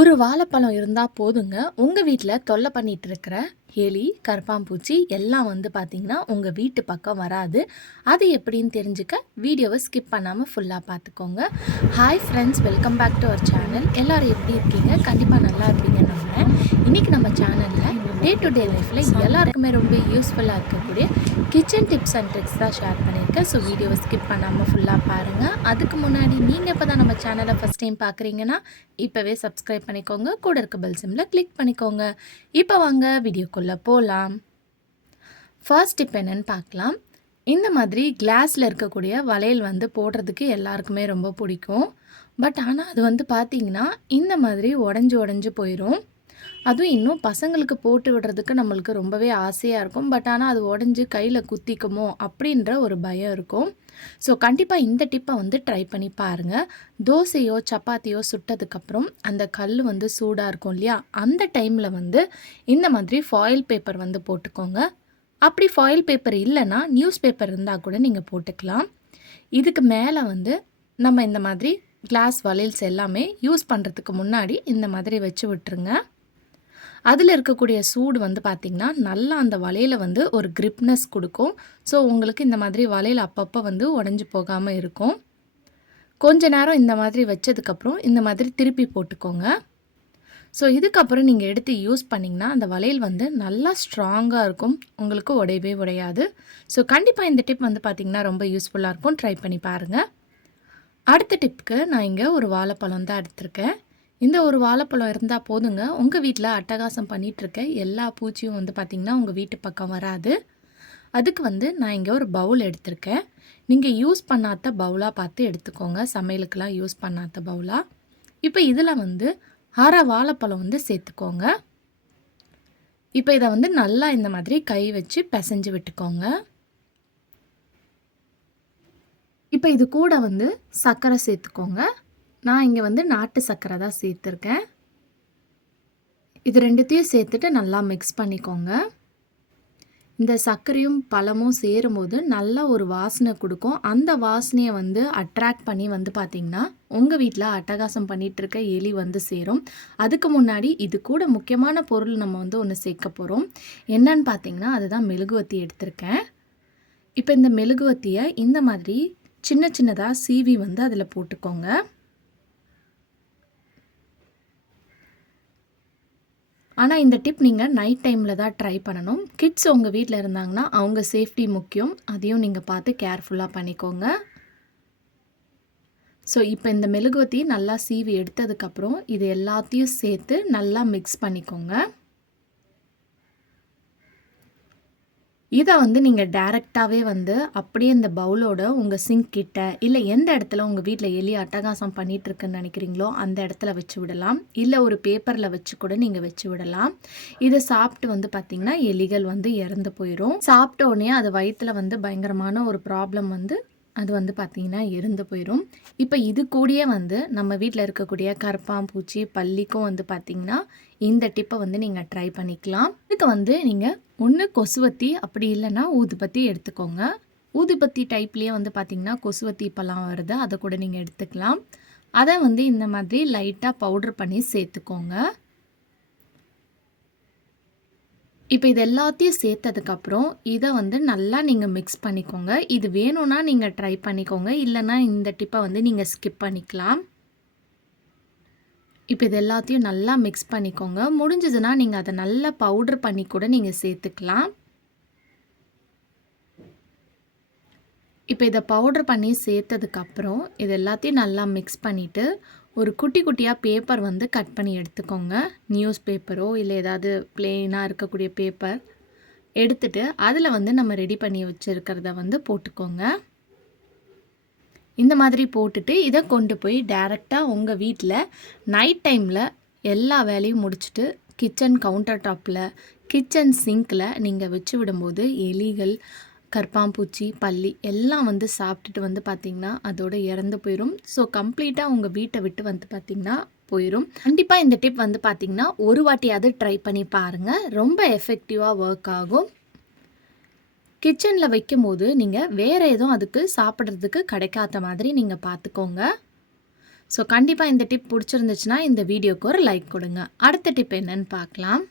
ஒரு வாழைப்பழம் இருந்தால் போதுங்க. உங்கள் வீட்டில் தொல்லை பண்ணிட்டு இருக்கிற எலி கரப்பாம்பூச்சி எல்லாம் வந்து பார்த்திங்கன்னா உங்கள் வீட்டு பக்கம் வராது. அது எப்படின்னு தெரிஞ்சுக்க வீடியோவை ஸ்கிப் பண்ணாமல் ஃபுல்லாக பார்த்துக்கோங்க hi friends welcome back to our channel எல்லோரும் எப்படி இருக்கீங்க? கண்டிப்பாக நல்லா இருக்கீங்க நம்புகிறேன் இன்றைக்கி நம்ம சேனலில் டே டு டே லைஃப்பில் எல்லாருக்குமே ரொம்ப யூஸ்ஃபுல்லாக இருக்கக்கூடிய கிச்சன் டிப்ஸ் அண்ட் ட்ரிக்ஸ் தான் ஷேர் பண்ணியிருக்கேன். ஸோ வீடியோவை ஸ்கிப் பண்ணாமல் ஃபுல்லாக பாருங்கள் அதுக்கு முன்னாடி நீங்கள் இப்போ தான் நம்ம சேனலை ஃபஸ்ட் டைம் பார்க்குறீங்கன்னா இப்போவே சப்ஸ்கிரைப் பண்ணிக்கோங்க. கூட இருக்க பெல் சிம்மில் கிளிக் பண்ணிக்கோங்க. இப்போ வாங்க வீடியோக்குள்ளே போகலாம் ஃபர்ஸ்ட் டிப் என்னென்னு பார்க்கலாம். இந்த மாதிரி கிளாஸில் இருக்கக்கூடிய வளையல் வந்து போடுறதுக்கு எல்லாருக்குமே ரொம்ப பிடிக்கும். பட் ஆனால் அது வந்து பார்த்திங்கன்னா இந்த மாதிரி உடஞ்சி உடஞ்சி போயிடும் அதுவும் இன்னும் பசங்களுக்கு போட்டு விடுறதுக்கு நம்மளுக்கு ரொம்பவே ஆசையாக இருக்கும். பட் ஆனால் அது உடஞ்சி கையில் குத்திக்குமோ அப்படின்ற ஒரு பயம் இருக்கும். ஸோ கண்டிப்பாக இந்த டிப்பை வந்து ட்ரை பண்ணி பாருங்கள் தோசையோ சப்பாத்தியோ சுட்டதுக்கப்புறம் அந்த கல் வந்து சூடாக இருக்கும் இல்லையா? அந்த டைமில் வந்து இந்த மாதிரி ஃபாயில் பேப்பர் வந்து போட்டுக்கோங்க. அப்படி ஃபாயில் பேப்பர் இல்லைன்னா நியூஸ் பேப்பர் இருந்தால் கூட நீங்கள் போட்டுக்கலாம். இதுக்கு மேலே வந்து நம்ம இந்த மாதிரி கிளாஸ் வளையல்ஸ் எல்லாமே யூஸ் பண்ணுறதுக்கு முன்னாடி இந்த மாதிரி வச்சு விட்டுருங்க. அதில் இருக்கக்கூடிய சூடு வந்து பார்த்திங்கன்னா நல்லா அந்த வலையில் வந்து ஒரு கிரிப்னஸ் கொடுக்கும். ஸோ உங்களுக்கு இந்த மாதிரி வலையில் அப்பப்போ வந்து உடஞ்சி போகாமல் இருக்கும். கொஞ்ச நேரம் இந்த மாதிரி வச்சதுக்கப்புறம் இந்த மாதிரி திருப்பி போட்டுக்கோங்க. ஸோ இதுக்கப்புறம் நீங்கள் எடுத்து யூஸ் பண்ணிங்கன்னா அந்த வளையல் வந்து நல்லா ஸ்ட்ராங்காக இருக்கும். உங்களுக்கு உடையவே உடையாது. ஸோ கண்டிப்பாக இந்த டிப் வந்து பார்த்திங்கன்னா ரொம்ப யூஸ்ஃபுல்லாக இருக்கும். ட்ரை பண்ணி பாருங்கள் அடுத்த டிப்புக்கு நான் இங்கே ஒரு வாழைப்பழம் தான் எடுத்திருக்கேன். இந்த ஒரு வாழைப்பழம் இருந்தால் போதுங்க. உங்கள் வீட்டில் அட்டகாசம் பண்ணிகிட்ருக்க எல்லா பூச்சியும் வந்து பார்த்திங்கன்னா உங்கள் வீட்டு பக்கம் வராது. அதுக்கு வந்து நான் இங்கே ஒரு பவுல் எடுத்திருக்கேன். நீங்கள் யூஸ் பண்ணாத பவுலாக பார்த்து எடுத்துக்கோங்க. சமையலுக்கெலாம் யூஸ் பண்ணாத பவுலாக இப்போ இதில் வந்து அரை வாழைப்பழம் வந்து சேர்த்துக்கோங்க. இப்போ இதை வந்து நல்லா இந்த மாதிரி கை வச்சு பிசைஞ்சு விட்டுக்கோங்க. இப்போ இது கூட வந்து சர்க்கரை சேர்த்துக்கோங்க. நான் இங்கே வந்து நாட்டு சர்க்கரை தான் சேர்த்துருக்கேன். இது ரெண்டுத்தையும் சேர்த்துட்டு நல்லா மிக்ஸ் பண்ணிக்கோங்க. இந்த சர்க்கரையும் பழமும் சேரும்போது நல்ல ஒரு வாசனை கொடுக்கும். அந்த வாசனையை வந்து அட்ராக்ட் பண்ணி வந்து பார்த்திங்கன்னா உங்கள் வீட்டில் அட்டகாசம் பண்ணிகிட்ருக்க எலி வந்து சேரும். அதுக்கு முன்னாடி இது கூட முக்கியமான பொருள் நம்ம வந்து ஒன்று சேர்க்க போகிறோம் என்னன்னு பார்த்தீங்கன்னா அதுதான் மெழுகுவத்தி எடுத்திருக்கேன். இப்போ இந்த மெழுகுவத்தியை இந்த மாதிரி சின்ன சின்னதாக சீவி வந்து அதில் போட்டுக்கோங்க. ஆனால் இந்த டிப் நீங்கள் நைட் டைமில் தான் ட்ரை பண்ணணும். கிட்ஸ் உங்கள் வீட்டில் இருந்தாங்கன்னா அவங்க சேஃப்டி முக்கியம். அதையும் நீங்கள் பார்த்து கேர்ஃபுல்லாக பண்ணிக்கோங்க. ஸோ இப்போ இந்த மெழுகுவத்தி நல்லா சீவி எடுத்ததுக்கப்புறம் இது எல்லாத்தையும் சேர்த்து நல்லா மிக்ஸ் பண்ணிக்கோங்க. இதை வந்து நீங்கள் டைரெக்டாகவே வந்து அப்படியே இந்த பவுலோட உங்கள் சிங்க் கிட்ட இல்லை எந்த இடத்துல உங்கள் வீட்டில் எலி அட்டகாசம் பண்ணிகிட்ருக்குன்னு நினைக்கிறீங்களோ அந்த இடத்துல வச்சு விடலாம். இல்லை ஒரு பேப்பரில் வச்சு கூட நீங்கள் வச்சு விடலாம். இதை சாப்பிட்டு வந்து பார்த்திங்கன்னா எலிகள் வந்து இறந்து போயிடும் சாப்பிட்ட உடனே அது வயிற்றில் வந்து பயங்கரமான ஒரு ப்ராப்ளம் வந்து அது வந்து பார்த்திங்கன்னா இருந்து போயிடும் இப்போ இது கூடயே வந்து நம்ம வீட்டில் இருக்கக்கூடிய கருப்பாம்பூச்சி பள்ளிக்கும் வந்து பார்த்திங்கன்னா இந்த டிப்பை வந்து நீங்கள் ட்ரை பண்ணிக்கலாம். இதுக்கு வந்து நீங்கள் ஒன்று கொசுவத்தி அப்படி இல்லைன்னா ஊதுபத்தி எடுத்துக்கோங்க. ஊதுபத்தி டைப்லேயே வந்து பார்த்திங்கன்னா கொசுவத்தி இப்போல்லாம் வருது. அதை கூட நீங்கள் எடுத்துக்கலாம். அதை வந்து இந்த மாதிரி லைட்டாக பவுட்ரு பண்ணி சேர்த்துக்கோங்க. இப்போ இது எல்லாத்தையும் சேர்த்ததுக்கப்புறம் இதை வந்து நல்லா நீங்கள் மிக்ஸ் பண்ணிக்கோங்க. இது வேணும்னா நீங்கள் ட்ரை பண்ணிக்கோங்க. இல்லைன்னா இந்த டிப்பை வந்து நீங்கள் ஸ்கிப் பண்ணிக்கலாம். இப்போ இது எல்லாத்தையும் நல்லா மிக்ஸ் பண்ணிக்கோங்க. முடிஞ்சதுன்னா நீங்கள் அதை நல்லா பவுட்ரு பண்ணி கூட நீங்கள் சேர்த்துக்கலாம். இப்போ இதை பவுட்ரு பண்ணி சேர்த்ததுக்கப்புறம் இது எல்லாத்தையும் நல்லா மிக்ஸ் பண்ணிவிட்டு ஒரு குட்டி குட்டியாக பேப்பர் வந்து கட் பண்ணி எடுத்துக்கோங்க. நியூஸ் பேப்பரோ இல்லை ஏதாவது பிளெயினாக இருக்கக்கூடிய பேப்பர் எடுத்துட்டு அதில் வந்து நம்ம ரெடி பண்ணி வச்சுருக்கிறத வந்து போட்டுக்கோங்க. இந்த மாதிரி போட்டுட்டு இதை கொண்டு போய் டைரெக்டாக உங்கள் வீட்டில் நைட் டைமில் எல்லா வேலையும் முடிச்சுட்டு கிச்சன் கவுண்டர் டாப்பில் கிச்சன் சிங்க்கில் நீங்கள் வச்சு விடும்போது எலிகள் கற்பாம்பூச்சி பள்ளி எல்லாம் வந்து சாப்பிட்டுட்டு வந்து பார்த்திங்கன்னா அதோட இறந்து போயிடும் ஸோ கம்ப்ளீட்டாக உங்கள் வீட்டை விட்டு வந்து பார்த்திங்கன்னா போயிடும் கண்டிப்பாக இந்த டிப் வந்து பார்த்திங்கன்னா ஒரு வாட்டியாவது ட்ரை பண்ணி பாருங்கள் ரொம்ப எஃபெக்டிவாக ஒர்க் ஆகும். கிச்சனில் வைக்கும் போது நீங்கள் வேறு எதுவும் அதுக்கு சாப்பிட்றதுக்கு கிடைக்காத மாதிரி நீங்கள் பார்த்துக்கோங்க ஸோ கண்டிப்பாக இந்த டிப் பிடிச்சிருந்துச்சுன்னா இந்த வீடியோக்கு ஒரு லைக் கொடுங்க. அடுத்த டிப் என்னன்னு பார்க்கலாம்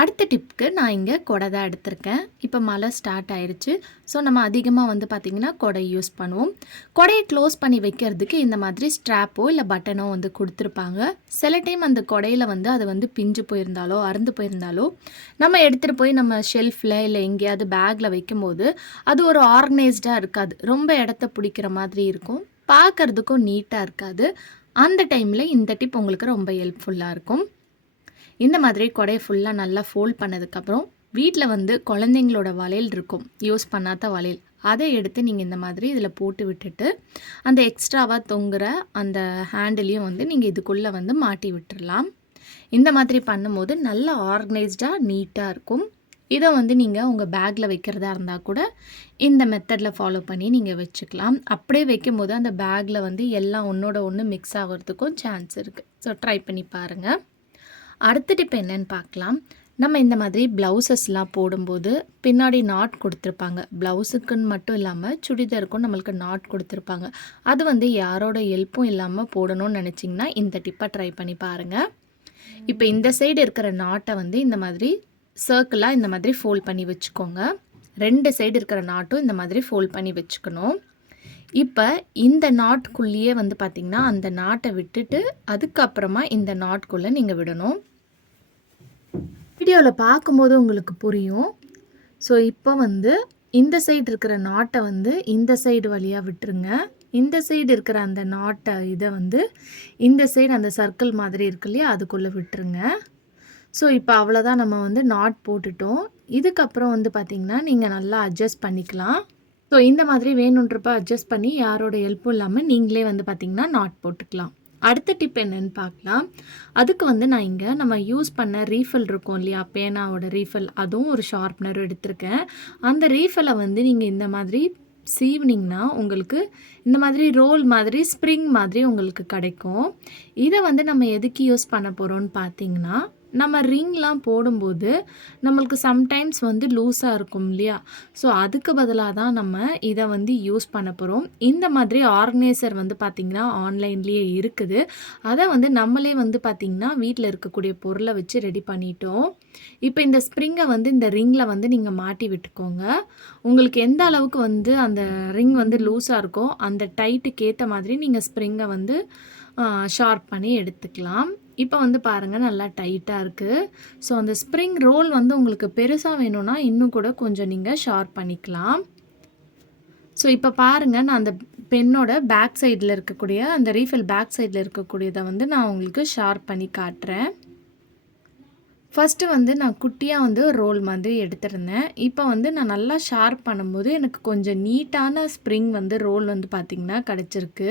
அடுத்த டிப்க்கு நான் இங்கே கொடை தான் எடுத்திருக்கேன். இப்போ மழை ஸ்டார்ட் ஆயிடுச்சு ஸோ நம்ம அதிகமாக வந்து பார்த்திங்கன்னா கொடை யூஸ் பண்ணுவோம். கொடையை க்ளோஸ் பண்ணி வைக்கிறதுக்கு இந்த மாதிரி ஸ்ட்ராப்போ இல்லை பட்டனோ வந்து கொடுத்துருப்பாங்க. சில டைம் அந்த கொடையில் வந்து அது வந்து பிஞ்சு போயிருந்தாலோ அறுந்து போயிருந்தாலோ நம்ம எடுத்துகிட்டு போய் நம்ம ஷெல்ஃபில் இல்லை எங்கேயாவது பேக்கில் வைக்கும்போது அது ஒரு ஆர்கனைஸ்டாக இருக்காது. ரொம்ப இடத்த பிடிக்கிற மாதிரி இருக்கும். பார்க்குறதுக்கும் நீட்டாக இருக்காது. அந்த டைமில் இந்த டிப் உங்களுக்கு ரொம்ப ஹெல்ப்ஃபுல்லாக இருக்கும். இந்த மாதிரி கொடையை ஃபுல்லாக நல்லா ஃபோல்ட் பண்ணதுக்கப்புறம் வீட்டில் வந்து குழந்தைங்களோட வளையல் இருக்கும். யூஸ் பண்ணாத வளையல். அதை எடுத்து நீங்கள் இந்த மாதிரி இதில் போட்டு விட்டுட்டு அந்த எக்ஸ்ட்ராவாக தொங்குற அந்த ஹேண்டிலையும் வந்து நீங்கள் இதுக்குள்ளே வந்து மாட்டி விட்டுடலாம் இந்த மாதிரி பண்ணும்போது நல்லா ஆர்கனைஸ்டாக நீட்டாக இருக்கும். இதை வந்து நீங்கள் உங்கள் பேக்கில் வைக்கிறதா இருந்தால் கூட இந்த மெத்தடில் ஃபாலோ பண்ணி நீங்கள் வச்சுக்கலாம். அப்படியே வைக்கும்போது அந்த பேக்கில் வந்து எல்லாம் ஒன்றோட ஒன்று மிக்ஸ் ஆகிறதுக்கும் சான்ஸ் இருக்குது ஸோ ட்ரை பண்ணி பாருங்கள் அடுத்த டிப் என்னன்னு பார்க்கலாம். நம்ம இந்த மாதிரி ப்ளவுசஸ்லாம் போடும்போது பின்னாடி நாட் கொடுத்துருப்பாங்க. ப்ளவுஸுக்குன்னு மட்டும் இல்லாமல் சுடிதாருக்கும் நம்மளுக்கு நாட் கொடுத்துருப்பாங்க. அது வந்து யாரோட ஹெல்ப்பும் இல்லாமல் போடணும்னு நினச்சிங்கன்னா இந்த டிப்பை ட்ரை பண்ணி பாருங்கள் இப்போ இந்த சைடு இருக்கிற நாட்டை வந்து இந்த மாதிரி சர்க்கிளாக இந்த மாதிரி ஃபோல்ட் பண்ணி வச்சுக்கோங்க. ரெண்டு சைடு இருக்கிற நாட்டும் இந்த மாதிரி ஃபோல்ட் பண்ணி வச்சுக்கணும். இப்போ இந்த நாட்குள்ளேயே வந்து பார்த்திங்கன்னா அந்த நாட்டை விட்டுட்டு அதுக்கப்புறமா இந்த நாட்குள்ளே நீங்கள் விடணும். வீடியோவில் பார்க்கும்போது உங்களுக்கு புரியும். ஸோ இப்போ வந்து இந்த சைடு இருக்கிற நாட்டை வந்து இந்த சைடு வழியாக விட்டுருங்க. இந்த சைடு இருக்கிற அந்த நாட்டை இதை வந்து இந்த சைடு அந்த சர்க்கிள் மாதிரி இருக்கு இல்லையா அதுக்குள்ளே விட்டுருங்க. ஸோ இப்போ அவ்வளோதான் நம்ம வந்து நாட் போட்டுட்டோம். இதுக்கப்புறம் வந்து பார்த்திங்கன்னா நீங்கள் நல்லா அட்ஜஸ்ட் பண்ணிக்கலாம். ஸோ இந்த மாதிரி வேணுன்றப்ப அட்ஜஸ்ட் பண்ணி யாரோட ஹெல்ப்பும் இல்லாமல் நீங்களே வந்து பார்த்திங்கன்னா நாட் போட்டுக்கலாம். அடுத்த டிப் என்னன்னு பார்க்கலாம். அதுக்கு வந்து நான் இங்கே நம்ம யூஸ் பண்ண ரீஃபில் இருக்கும் இல்லையா? பேனாவோட ரீஃபில் அதுவும் ஒரு ஷார்ப்னர் எடுத்திருக்கேன். அந்த ரீஃபிலை வந்து நீங்கள் இந்த மாதிரி சீவினிங்னா உங்களுக்கு இந்த மாதிரி ரோல் மாதிரி ஸ்ப்ரிங் மாதிரி உங்களுக்கு கிடைக்கும். இதை வந்து நம்ம எதுக்கு யூஸ் பண்ண போகிறோம்னு பார்த்தீங்கன்னா நம்ம ரிங்லாம் போடும்போது நம்மளுக்கு சம்டைம்ஸ் வந்து லூஸாக இருக்கும் இல்லையா? ஸோ அதுக்கு பதிலாக தான் நம்ம இதை வந்து யூஸ் பண்ண போகிறோம் இந்த மாதிரி ஆர்கனைசர் வந்து பார்த்திங்கன்னா ஆன்லைன்லேயே இருக்குது. அதை வந்து நம்மளே வந்து பார்த்திங்கன்னா வீட்டில் இருக்கக்கூடிய பொருளை வச்சு ரெடி பண்ணிட்டோம். இப்போ இந்த ஸ்ப்ரிங்கை வந்து இந்த ரிங்கில் வந்து நீங்கள் மாட்டி விட்டுக்கோங்க. உங்களுக்கு எந்த அளவுக்கு வந்து அந்த ரிங் வந்து லூஸாக இருக்கோ அந்த டைட்டுக்கு ஏற்ற மாதிரி நீங்கள் ஸ்ப்ரிங்கை வந்து ஷார்ப் பண்ணி எடுத்துக்கலாம். இப்போ வந்து பாருங்கள் நல்லா டைட்டாக இருக்குது ஸோ அந்த ஸ்ப்ரிங் ரோல் வந்து உங்களுக்கு பெருசாக வேணும்னா இன்னும் கூட கொஞ்சம் நீங்கள் ஷார்ப் பண்ணிக்கலாம். ஸோ இப்போ பாருங்கள் நான் அந்த பெண்ணோட பேக் சைடில் இருக்கக்கூடிய அந்த ரீஃபில் பேக் சைடில் இருக்கக்கூடியதை வந்து நான் உங்களுக்கு ஷார்ப் பண்ணி காட்டுறேன். ஃபஸ்ட்டு வந்து நான் குட்டியாக வந்து ரோல் மாதிரி எடுத்திருந்தேன். இப்போ வந்து நான் நல்லா ஷார்ப் பண்ணும்போது எனக்கு கொஞ்சம் நீட்டான ஸ்ப்ரிங் வந்து ரோல் வந்து பார்த்திங்கன்னா கிடச்சிருக்கு.